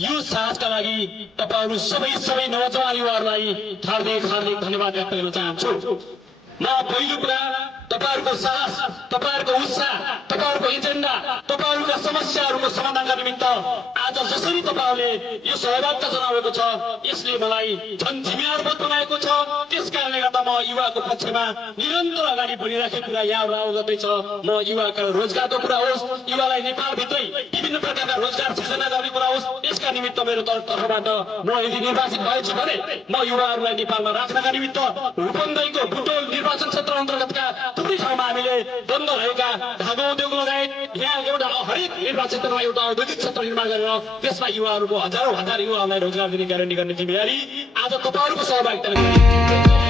यो साहसका लागि तपाईहरु सबै नौजवान युवाहरूलाई हार्दिक धन्यवाद व्यक्त गर्न चाहन्छु। म पहिलो कुरा तपाईहरुको साहस, तपाईहरुको उत्साह, तपाईहरुको एजेन्डा, तपाईहरुका समस्याहरूको समाधानका निमित्त आज जसरी तपाईहरुले यो सहभागिता जनाएको छ यसले मलाई झन् जिम्मेवारबोध बनाएको छ। त्यसकारणले गर्दा म युवाको पक्षमा निरन्तर अगाडि बढिराखेको कुरा यहाँ गर्दैछ। म युवाका रोजगारको कुरा होस्, युवालाई नेपालभित्रै विभिन्न प्रकारका रोजगार सृजना गर्ने कुरा होस्, यसका निमित्त मेरो तर्फबाट म यदि निर्वाचित भएछु भने म युवाहरूलाई नेपालमा राख्नका निमित्त रूपन्देहीको बुटोल निर्वाचन क्षेत्र अन्तर्गतका थुप्रै ठाउँमा हामीले बन्द रहेका धागो उद्योग लगायत यहाँ एउटा हरेक निर्वाचन क्षेत्रमा एउटा औद्योगिक क्षेत्र निर्माण गरेर त्यसमा युवाहरूको हजार युवाहरूलाई रोजगार दिने ग्यारेन्टी गर्ने जिम्मेवारी आज तपाईहरुको सहभागिताले